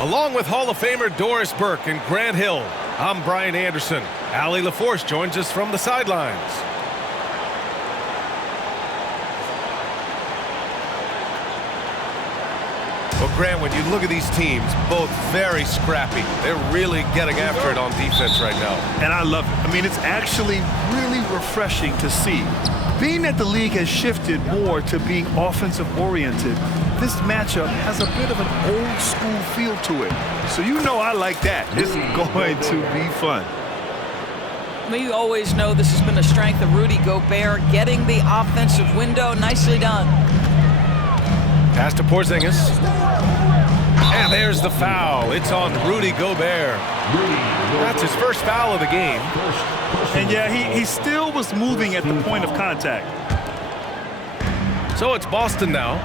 Along with Hall of Famer Doris Burke and Grant Hill, I'm Brian Anderson. Allie LaForce joins us from the sidelines. Well, Grant, when you look at these teams, both very scrappy. They're really getting after it on defense right now. And I love it. I mean, it's actually really refreshing to see. Being that the league has shifted more to being offensive-oriented, this matchup has a bit of an old-school feel to it. So you know I like that. This is going to be fun. We always know this has been a strength of Rudy Gobert, getting the offensive window. Nicely done. Pass to Porzingis. And there's the foul. It's on Rudy Gobert. That's his first foul of the game. And yeah, he still was moving at the point of contact. So it's Boston now.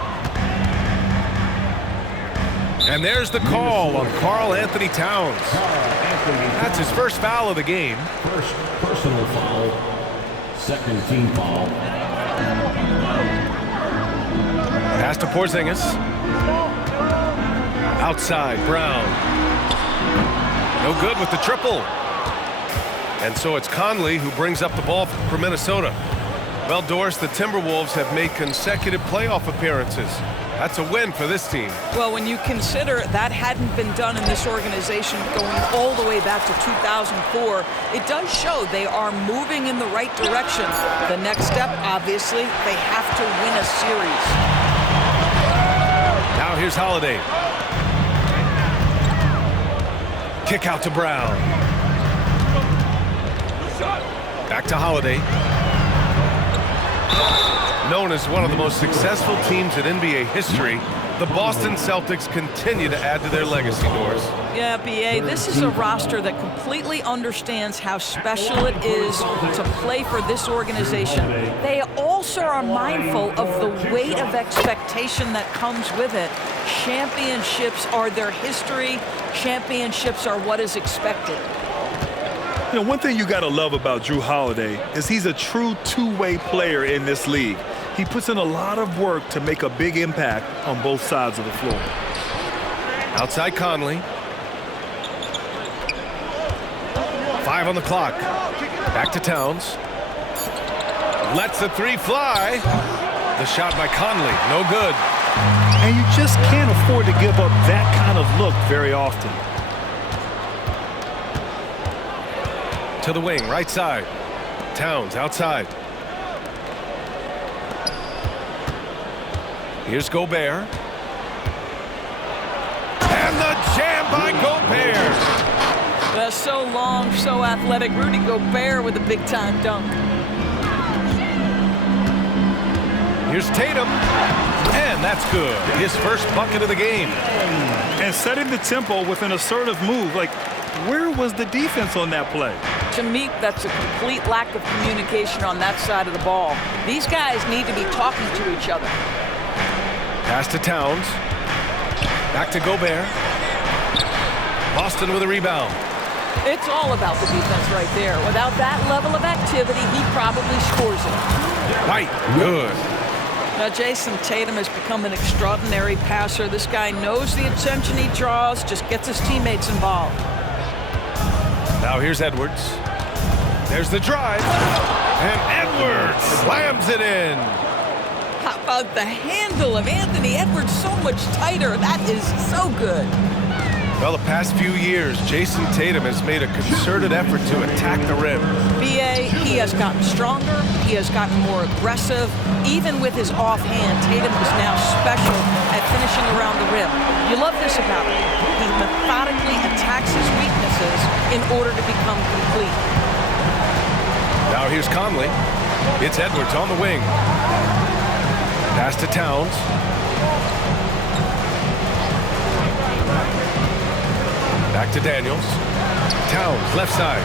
And there's the call on Karl Anthony Towns. That's his first foul of the game. First personal foul, second team foul. Pass to Porzingis. Outside, Brown. No good with the triple. And so it's Conley who brings up the ball for Minnesota. Well, Doris, the Timberwolves have made consecutive playoff appearances. That's a win for this team. Well, when you consider that hadn't been done in this organization going all the way back to 2004, it does show they are moving in the right direction. The next step, obviously, they have to win a series. Now here's Holiday. Kick out to Brown. Back to Holiday. Known as one of the most successful teams in NBA history, the Boston Celtics continue to add to their legacy, Doris. Yeah, B.A., this is a roster that completely understands how special it is to play for this organization. They also are mindful of the weight of expectation that comes with it. Championships are their history. Championships are what is expected. You know, one thing you got to love about Jrue Holiday is he's a true two-way player in this league. He puts in a lot of work to make a big impact on both sides of the floor. Outside Conley. 5 on the clock. Back to Towns. Lets the three fly. The shot by Conley, no good. And you just can't afford to give up that kind of look very often. To the wing, right side. Towns outside. Here's Gobert. And the jam by Gobert. Well, so long, so athletic. Rudy Gobert with a big-time dunk. Here's Tatum. And that's good. His first bucket of the game. And setting the tempo with an assertive move. Like, where was the defense on that play? To me, that's a complete lack of communication on that side of the ball. These guys need to be talking to each other. Pass to Towns. Back to Gobert. Boston with a rebound. It's all about the defense right there. Without that level of activity, he probably scores it. White, good. Now, Jason Tatum has become an extraordinary passer. This guy knows the attention he draws, just gets his teammates involved. Now here's Edwards. There's the drive. And Edwards slams it in. How about the handle of Anthony Edwards? So much tighter. That is so good. Well, the past few years, Jason Tatum has made a concerted effort to attack the rim. B.A., he has gotten stronger. He has gotten more aggressive. Even with his offhand, Tatum is now special at finishing around the rim. You love this about him. He methodically attacks his weaknesses in order to become complete. Now here's Conley. It's Edwards on the wing. Pass to Towns. Back to Daniels. Towns, left side.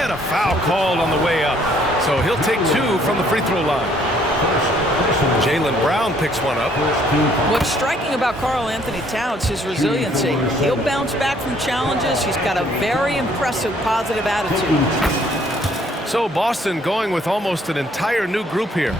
And a foul called on the way up. So he'll take 2 from the free throw line. Jaylen Brown picks one up. What's striking about Karl Anthony Towns, his resiliency. He'll bounce back from challenges. He's got a very impressive positive attitude. So Boston going with almost an entire new group here.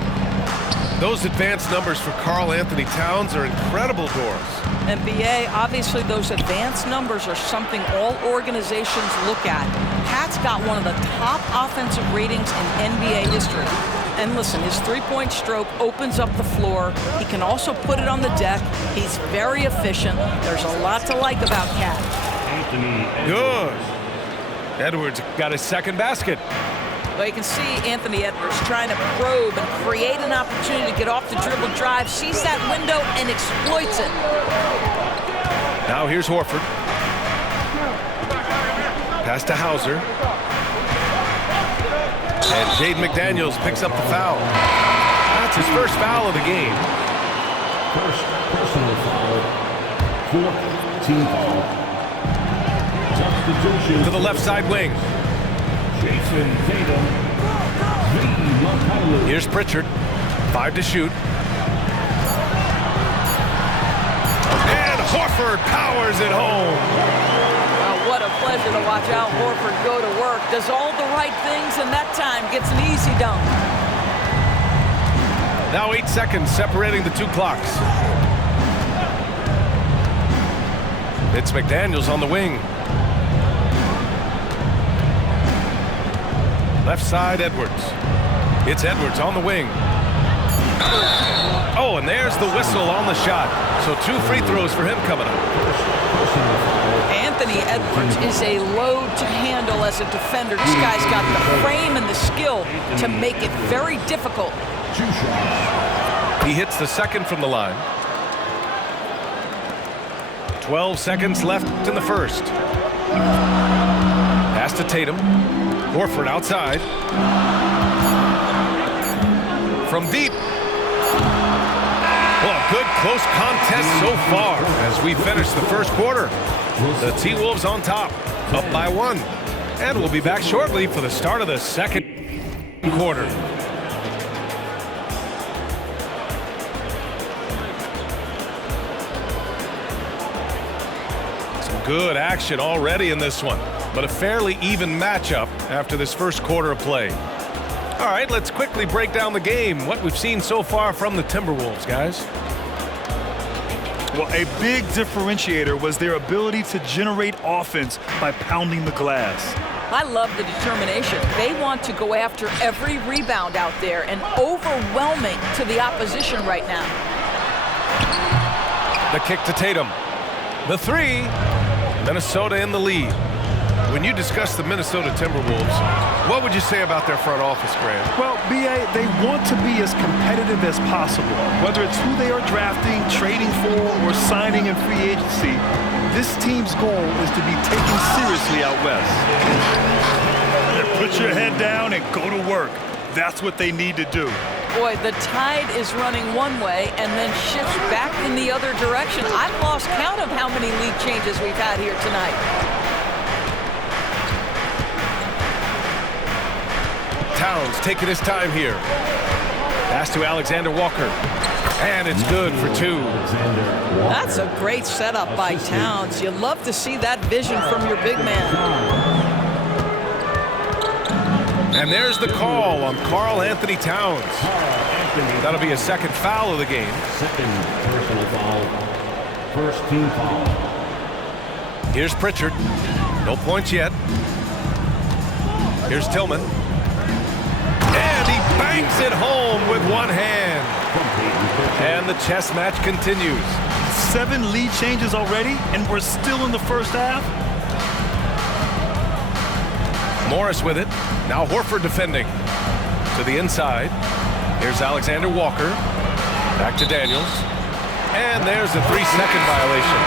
Those advanced numbers for Karl Anthony Towns are incredible, Doris. NBA, obviously those advanced numbers are something all organizations look at. Pat's got one of the top offensive ratings in NBA history. And listen, his three-point stroke opens up the floor. He can also put it on the deck. He's very efficient. There's a lot to like about Cat. Good. Edwards got his second basket. Well, you can see Anthony Edwards trying to probe and create an opportunity to get off the dribble drive, sees that window and exploits it. Now here's Horford. Pass to Hauser. And Jaden McDaniels picks up the foul. That's his first foul of the game. First personal foul. Fourth team foul. Substitution. To the left side wing. Jason Tatum. Here's Pritchard. 5 to shoot. And Horford powers it home. Well, what a pleasure to watch Al Horford go to work. Does all the right things, and that time gets an easy dunk. Now 8 seconds separating the two clocks. It's McDaniels on the wing. Left side, Edwards. It's Edwards on the wing. Oh, and there's the whistle on the shot. So 2 free throws for him coming up. Anthony Edwards is a load to handle as a defender. This guy's got the frame and the skill to make it very difficult. He hits the second from the line. 12 seconds left in the first. Pass to Tatum. Horford outside. From deep. Well, a good close contest so far as we finish the first quarter. The T-Wolves on top, up by 1. And we'll be back shortly for the start of the second quarter. Some good action already in this one, but a fairly even matchup after this first quarter of play. All right, let's quickly break down the game, what we've seen so far from the Timberwolves, guys. Well, a big differentiator was their ability to generate offense by pounding the glass. I love the determination. They want to go after every rebound out there and overwhelming to the opposition right now. The kick to Tatum. The 3. Minnesota in the lead. When you discuss the Minnesota Timberwolves, what would you say about their front office, Grant? Well, B.A., they want to be as competitive as possible. Whether it's who they are drafting, trading for, or signing in free agency, this team's goal is to be taken seriously out west. Put your head down and go to work. That's what they need to do. Boy, the tide is running one way and then shifts back in the other direction. I've lost count of how many lead changes we've had here tonight. Towns taking his time here. Pass to Alexander Walker. And it's good for 2. That's a great setup by Towns. You love to see that vision from your big man. And there's the call on Karl Anthony Towns. That'll be a second foul of the game. Second personal foul. First team foul. Here's Pritchard. No points yet. Here's Tillman. And he bangs it home with one hand. And the chess match continues. 7 lead changes already, and we're still in the first half. Morris with it. Now Horford defending. To the inside. Here's Alexander Walker. Back to Daniels. And there's a 3-second violation.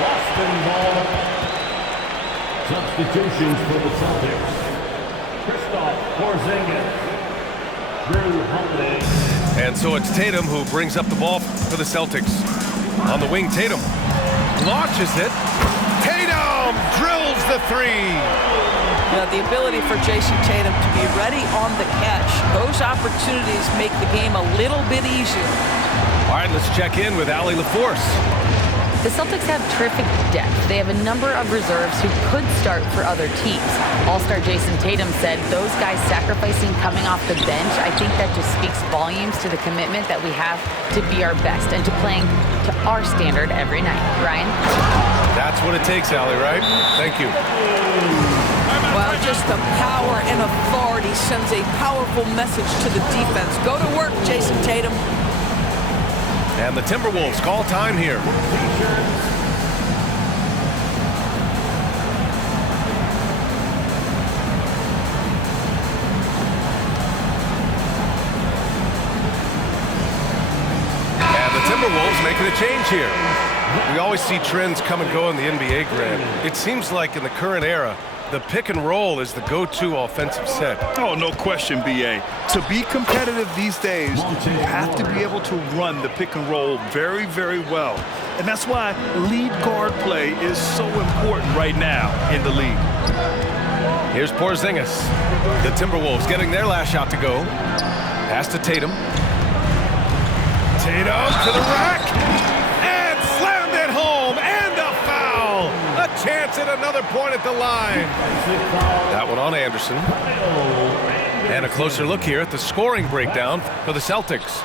Boston ball. Substitutions for the Celtics. Kristaps Porzingis. Drew Holiday. And so it's Tatum who brings up the ball for the Celtics. On the wing, Tatum launches it. Tatum drills the 3. You know, the ability for Jason Tatum to be ready on the catch, those opportunities make the game a little bit easier. All right, let's check in with Allie LaForce. The Celtics have terrific depth. They have a number of reserves who could start for other teams. All-star Jason Tatum said those guys sacrificing coming off the bench, I think that just speaks volumes to the commitment that we have to be our best and to playing to our standard every night. Ryan? That's what it takes, Allie, right? Thank you. Well, just the power and authority sends a powerful message to the defense. Go to work, Jason Tatum. And the Timberwolves call time here. And the Timberwolves making a change here. We always see trends come and go in the NBA, Grant. It seems like in the current era, the pick and roll is the go-to offensive set. Oh, no question, B.A. To be competitive these days, you have to be able to run the pick and roll very, very well. And that's why lead guard play is so important right now in the league. Here's Porzingis. The Timberwolves getting their last shot to go. Pass to Tatum. Tatum to the rack. And slammed it home. And a foul. A chance at another point at the line. That one on Anderson. And a closer look here at the scoring breakdown for the Celtics.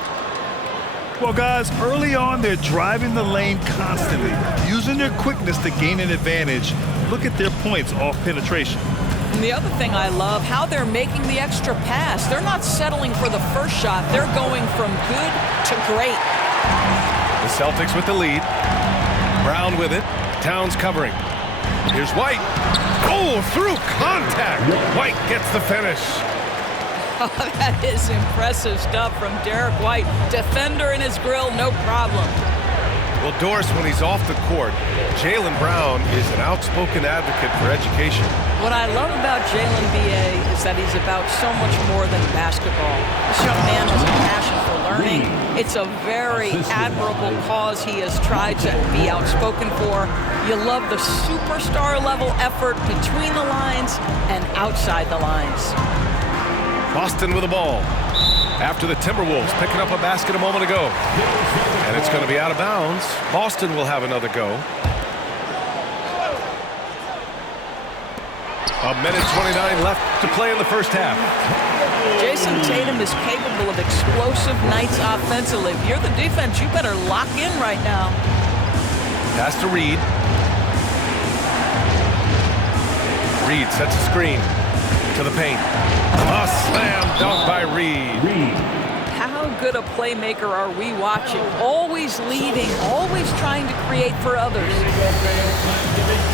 Well, guys, early on, they're driving the lane constantly, using their quickness to gain an advantage. Look at their points off penetration. And the other thing I love, how they're making the extra pass. They're not settling for the first shot. They're going from good to great. The Celtics with the lead. Brown with it. Towns covering. Here's White. Oh, through contact. White gets the finish. That is impressive stuff from Derek White. Defender in his grill, no problem. Well, Doris, when he's off the court, Jaylen Brown is an outspoken advocate for education. What I love about Jaylen, B.A., is that he's about so much more than basketball. This young man has a passion for learning. It's a very admirable cause he has tried to be outspoken for. You love the superstar level effort between the lines and outside the lines. Boston with the ball after the Timberwolves picking up a basket a moment ago. And it's going to be out of bounds. Boston will have another go. A minute 29 left to play in the first half. Jason Tatum is capable of explosive nights offensively. If you're the defense, you better lock in right now. Pass to Reed. Reed sets a screen to the paint. A slam dunk by Reed. How good a playmaker are we watching? Always leading, always trying to create for others.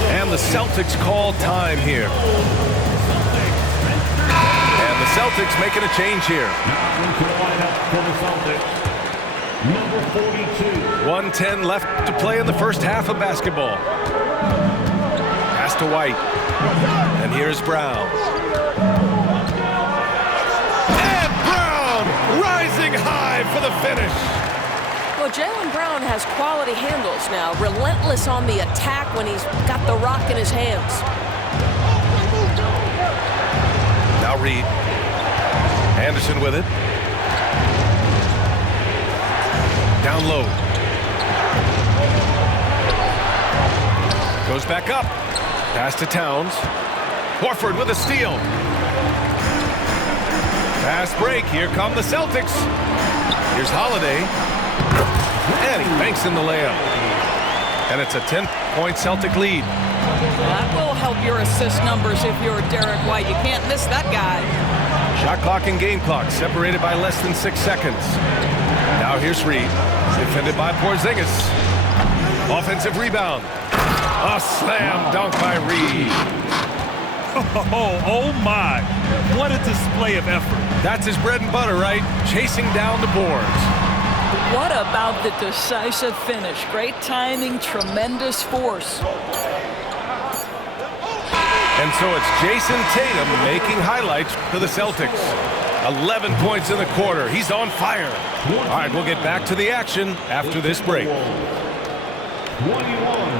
And the Celtics call time here. And the Celtics making a change here. Number 42. 1:10 left to play in the first half of basketball. Pass to White. And here's Brown. And Brown rising high for the finish. Well, Jaylen Brown has quality handles now. Relentless on the attack when he's got the rock in his hands. Now Reed. Anderson with it. Down low. Goes back up. Pass to Towns. Horford with a steal. Fast break. Here come the Celtics. Here's Holiday. And he banks in the layup. And it's a 10-point Celtic lead. That will help your assist numbers if you're Derek White. You can't miss that guy. Shot clock and game clock separated by less than 6 seconds. Now here's Reed. Defended by Porzingis. Offensive rebound. A slam dunk by Reed. Oh my. What a display of effort. That's his bread and butter, right? Chasing down the boards. What about the decisive finish? Great timing, tremendous force. And so it's Jason Tatum making highlights for the Celtics. 11 points in the quarter. He's on fire. All right, we'll get back to the action after this break. 21.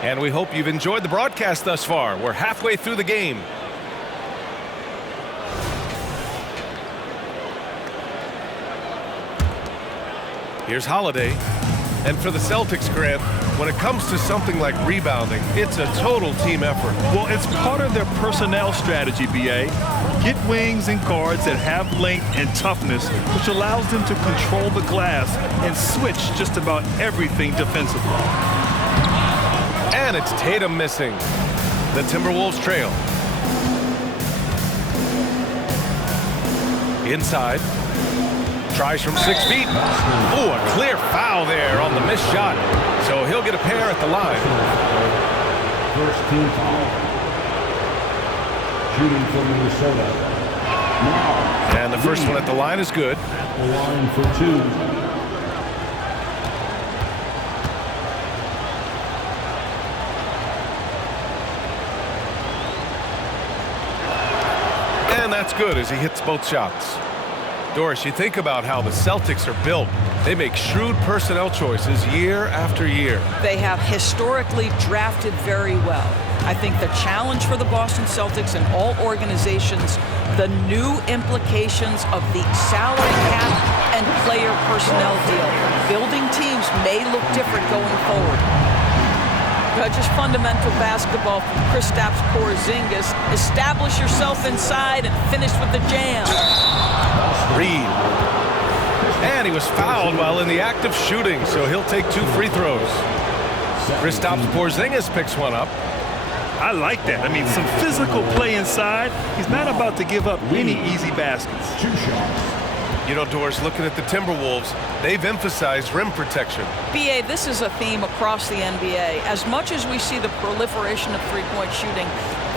And we hope you've enjoyed the broadcast thus far. We're halfway through the game. Here's Holiday. And for the Celtics, Grant, when it comes to something like rebounding, it's a total team effort. Well, it's part of their personnel strategy, B.A. Get wings and guards that have length and toughness, which allows them to control the glass and switch just about everything defensively. And it's Tatum missing. The Timberwolves trail. Inside. Tries from 6 feet. Oh, a clear foul there on the missed shot. So he'll get a pair at the line. First team foul. Shooting from Minnesota. Now. And the first one at the line is good. At the line for 2. And that's good as he hits both shots. Doris, you think about how the Celtics are built. They make shrewd personnel choices year after year. They have historically drafted very well. I think the challenge for the Boston Celtics and all organizations, the new implications of the salary cap and player personnel deal. Building teams may look different going forward. Just fundamental basketball from Kristaps Porzingis. Establish yourself inside and finish with the jam. Reed. And he was fouled while in the act of shooting, so he'll take 2 free throws. Kristaps Porzingis picks one up. I like that. I mean, some physical play inside. He's not about to give up any easy baskets. 2 shots. You know, Doris, looking at the Timberwolves, they've emphasized rim protection. BA, this is a theme across the NBA. As much as we see the proliferation of three-point shooting,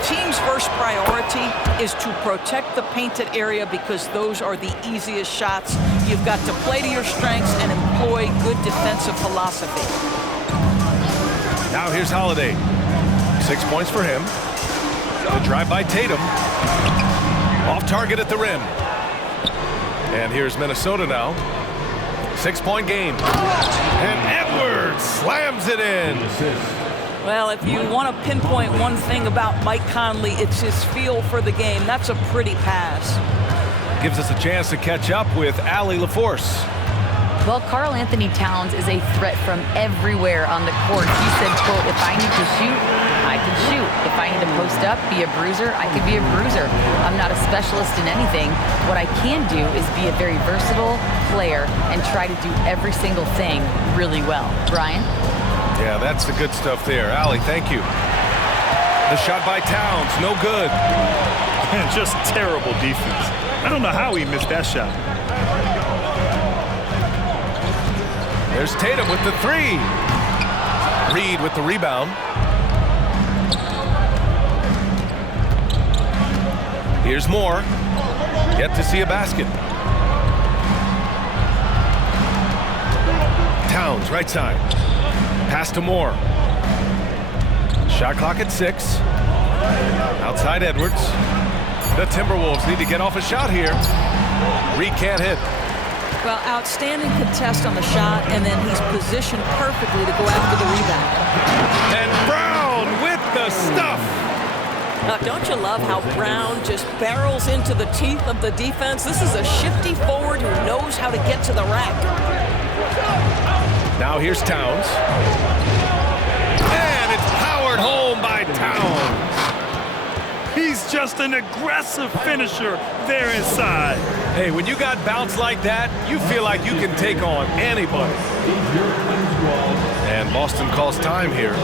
team's first priority is to protect the painted area because those are the easiest shots. You've got to play to your strengths and employ good defensive philosophy. Now here's Holiday. 6 points for him. The drive by Tatum. Off target at the rim. And here's Minnesota now. 6-point game. And Edwards slams it in. Well, if you want to pinpoint one thing about Mike Conley, it's his feel for the game. That's a pretty pass. Gives us a chance to catch up with Allie LaForce. Well, Karl Anthony Towns is a threat from everywhere on the court. He said, quote, if I need to shoot, I can shoot. If I need to post up, be a bruiser, I can be a bruiser. I'm not a specialist in anything. What I can do is be a very versatile player and try to do every single thing really well. Brian? Yeah, that's the good stuff there. Allie, thank you. The shot by Towns, no good. Just terrible defense. I don't know how he missed that shot. There's Tatum with the 3. Reed with the rebound. Here's Moore. Yet to see a basket. Towns, right side. Pass to Moore. Shot clock at 6. Outside Edwards. The Timberwolves need to get off a shot here. Reed can't hit. Well, outstanding contest on the shot, and then he's positioned perfectly to go after the rebound. And Brown with the stuff. Don't you love how Brown just barrels into the teeth of the defense? This is a shifty forward who knows how to get to the rack. Now here's Towns. And it's powered home by Towns. He's just an aggressive finisher there inside. Hey, when you got bounce like that, you feel like you can take on anybody. And Boston calls time here.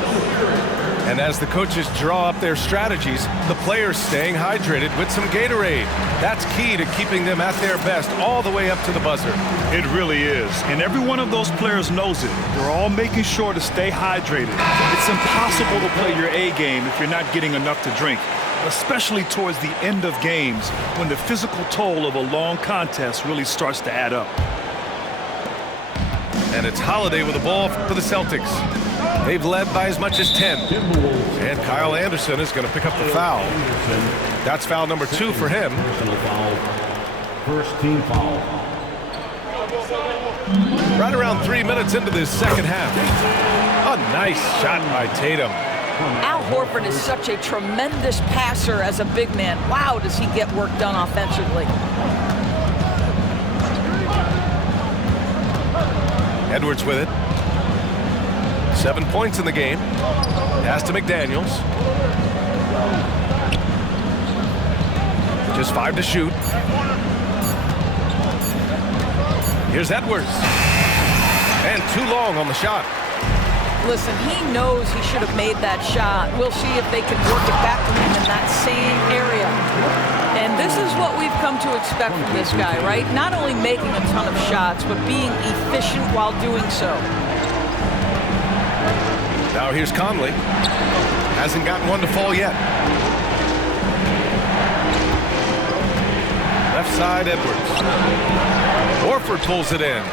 And as the coaches draw up their strategies, the players staying hydrated with some Gatorade. That's key to keeping them at their best all the way up to the buzzer. It really is. And every one of those players knows it. They're all making sure to stay hydrated. It's impossible to play your A game if you're not getting enough to drink, especially towards the end of games when the physical toll of a long contest really starts to add up. And it's Holiday with the ball for the Celtics. They've led by as much as 10. And Kyle Anderson is going to pick up the foul. That's foul number 2 for him. First team foul. Right around 3 minutes into this second half. A nice shot by Tatum. Al Horford is such a tremendous passer as a big man. Wow, does he get work done offensively. Edwards with it. 7 points in the game. Pass to McDaniels. Just 5 to shoot. Here's Edwards. And too long on the shot. Listen, he knows he should have made that shot. We'll see if they can work it back to him in that same area. And this is what we've come to expect from this guy, right? Not only making a ton of shots, but being efficient while doing so. Now here's Conley. Hasn't gotten one to fall yet. Left side, Edwards. Horford pulls it in.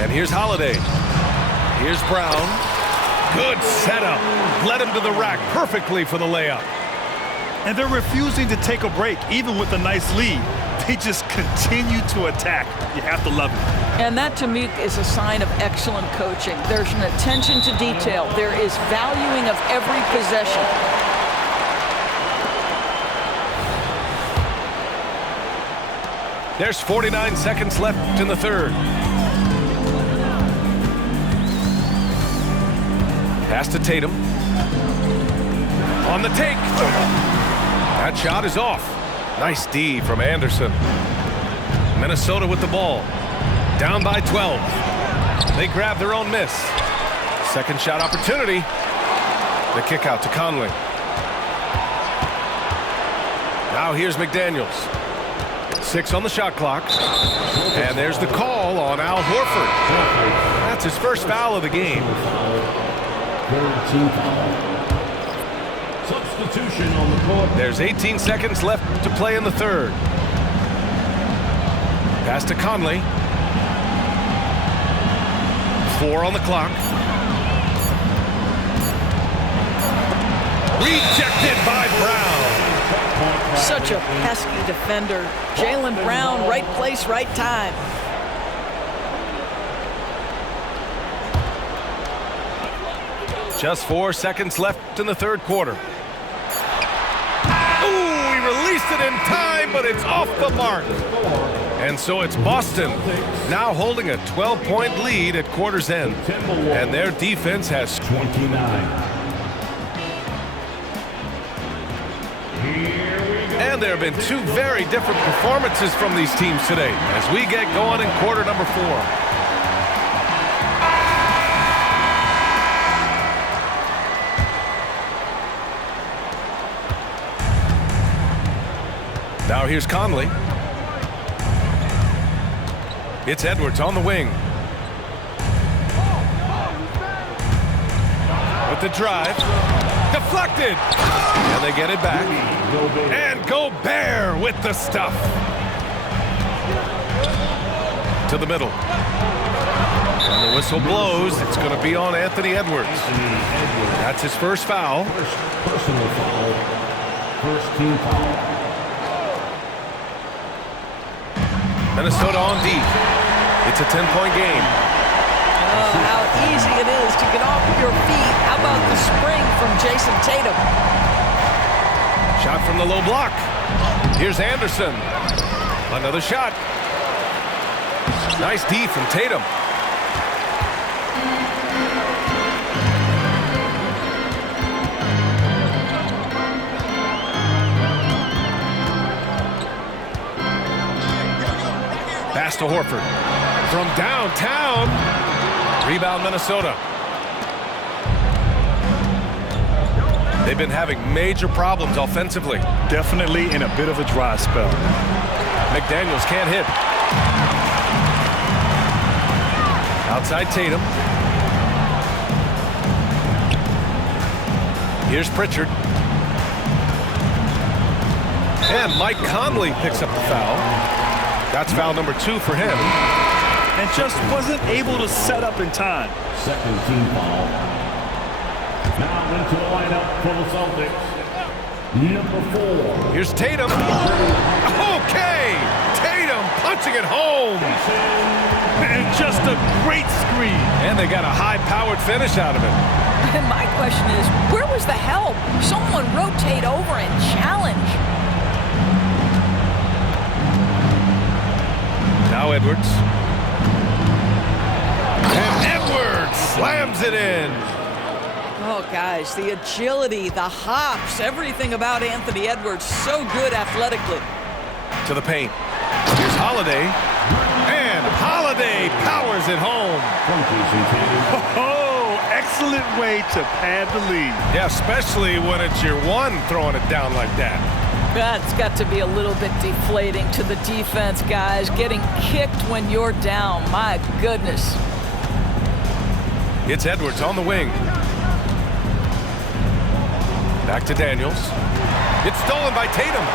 And here's Holiday. Here's Brown. Good setup. Led him to the rack perfectly for the layup. And they're refusing to take a break, even with a nice lead. They just continue to attack. You have to love it. And that, to me, is a sign of excellent coaching. There's an attention to detail. There is valuing of every possession. There's 49 seconds left in the third. Pass to Tatum. On the take. That shot is off. Nice D from Anderson. Minnesota with the ball. Down by 12. They grab their own miss. Second shot opportunity. The kick out to Conley. Now here's McDaniels. 6 on the shot clock. And there's the call on Al Horford. That's his first foul of the game. Team foul. Substitution on the court. There's 18 seconds left to play in the third. Pass to Conley. 4 on the clock. Rejected by Brown. Such a pesky defender. Jaylen Brown, right place, right time. Just 4 seconds left in the third quarter. Ooh, he released it in time, but it's off the mark. And so it's Boston now holding a 12-point lead at quarter's end. And their defense has 29. And there have been 2 very different performances from these teams today as we get going in quarter number 4. Now here's Conley. It's Edwards on the wing. With the drive. Deflected. And they get it back. And Gobert with the stuff. To the middle. And the whistle blows. It's going to be on Anthony Edwards. That's his first foul. Personal foul. First team foul. Minnesota on deep. It's a 10-point game. Oh, how easy it is to get off your feet. How about the spring from Jason Tatum? Shot from the low block. Here's Anderson. Another shot. Nice D from Tatum. Pass to Horford. From downtown. Rebound Minnesota. They've been having major problems offensively. Definitely in a bit of a dry spell. McDaniels can't hit. Outside Tatum. Here's Pritchard. And Mike Conley picks up the foul. That's foul number 2 for him. And just wasn't able to set up in time. Second team foul. Now into the lineup for the Celtics. Number 4. Here's Tatum. Okay! Tatum punching it home. And just a great screen. And they got a high-powered finish out of it. And my question is, where was the help? Someone rotate over and challenge. Edwards. And Edwards slams it in. Oh, guys, the agility, the hops, everything about Anthony Edwards, so good athletically. To the paint. Here's Holiday. And Holiday powers it home. Oh, excellent way to pad the lead. Yeah, especially when it's your one throwing it down like that. That's got to be a little bit deflating to the defense, guys. Getting kicked when you're down. My goodness. It's Edwards on the wing. Back to Daniels. It's stolen by Tatum.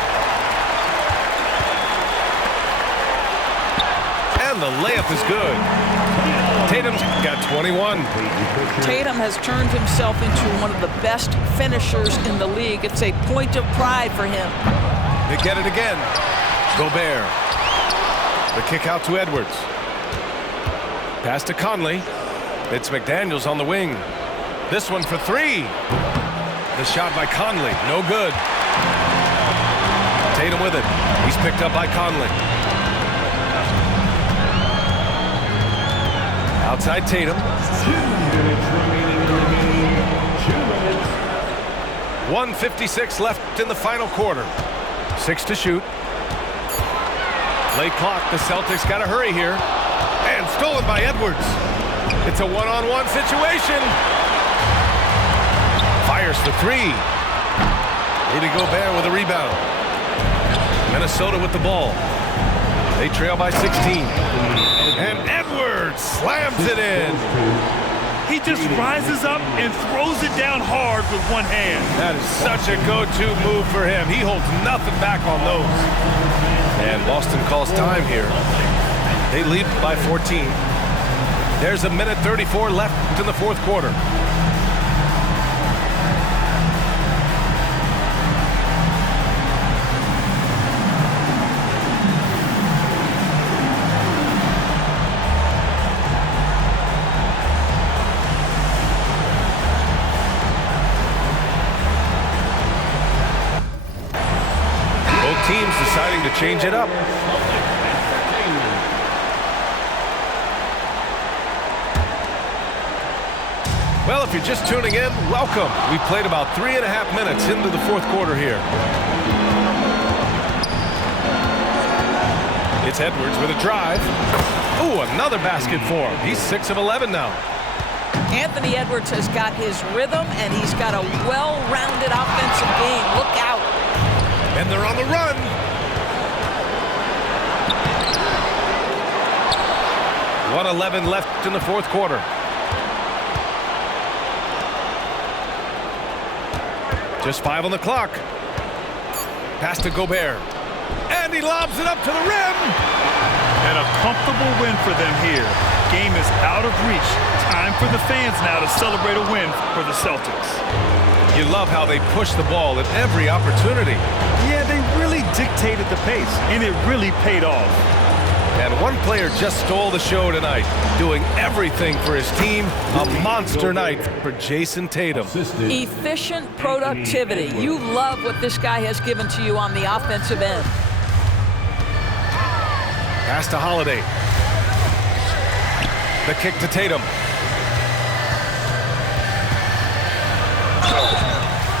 And the layup is good. Tatum's got 21. Tatum has turned himself into one of the best finishers in the league. It's a point of pride for him. They get it again. Gobert. The kick out to Edwards. Pass to Conley. It's McDaniels on the wing. This one for three. The shot by Conley. No good. Tatum with it. He's picked up by Conley. Outside Tatum. 2 minutes remaining in the game. 2 minutes. 1:56 left in the final quarter. 6 to shoot. Late clock. The Celtics got to hurry here. And stolen by Edwards. It's a one-on-one situation. Fires for three. Rudy Gobert with a rebound. Minnesota with the ball. They trail by 16. And Edwards slams it in. He just rises up and throws it down hard with one hand. That is such a go-to move for him. He holds nothing back on those. And Boston calls time here. They lead by 14. There's a minute 34 left in the fourth quarter. Both teams deciding to change it up. Well, if you're just tuning in, welcome. We played about 3.5 minutes into the fourth quarter here. It's Edwards with a drive. Ooh, another basket for him. He's 6 of 11 now. Anthony Edwards has got his rhythm, and he's got a well-rounded offensive game. Look out. And they're on the run. .111 left in the fourth quarter. Just 5 on the clock. Pass to Gobert. And he lobs it up to the rim. And a comfortable win for them here. Game is out of reach. Time for the fans now to celebrate a win for the Celtics. You love how they push the ball at every opportunity. Yeah, they really dictated the pace, and it really paid off. And one player just stole the show tonight, doing everything for his team. A monster night for Jason Tatum. Efficient productivity. You love what this guy has given to you on the offensive end. Pass to Holiday. The kick to Tatum.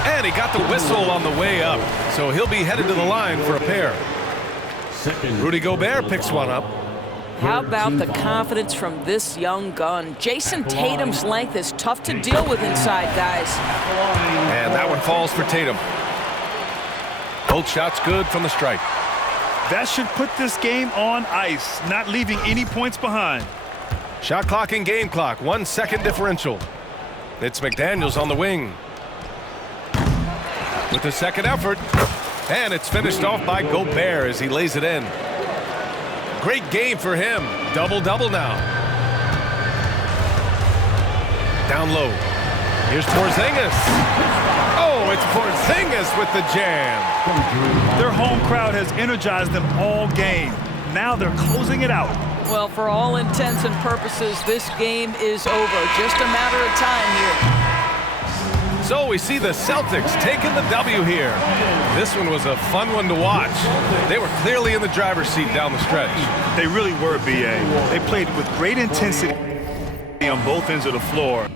And he got the whistle on the way up, so he'll be headed to the line for a pair. Rudy Gobert picks one up. How about the confidence from this young gun? Jason Tatum's length is tough to deal with inside, guys. And that one falls for Tatum. Both shots good from the stripe. That should put this game on ice, not leaving any points behind. Shot clock and game clock, 1 second differential. It's McDaniels on the wing. With the second effort. And it's finished off by Gobert as he lays it in. Great game for him. Double-double now. Down low. Here's Porzingis. Oh, it's Porzingis with the jam. Their home crowd has energized them all game. Now they're closing it out. Well, for all intents and purposes, this game is over. Just a matter of time here. So we see the Celtics taking the W here. This one was a fun one to watch. They were clearly in the driver's seat down the stretch. They really were, B.A. They played with great intensity on both ends of the floor.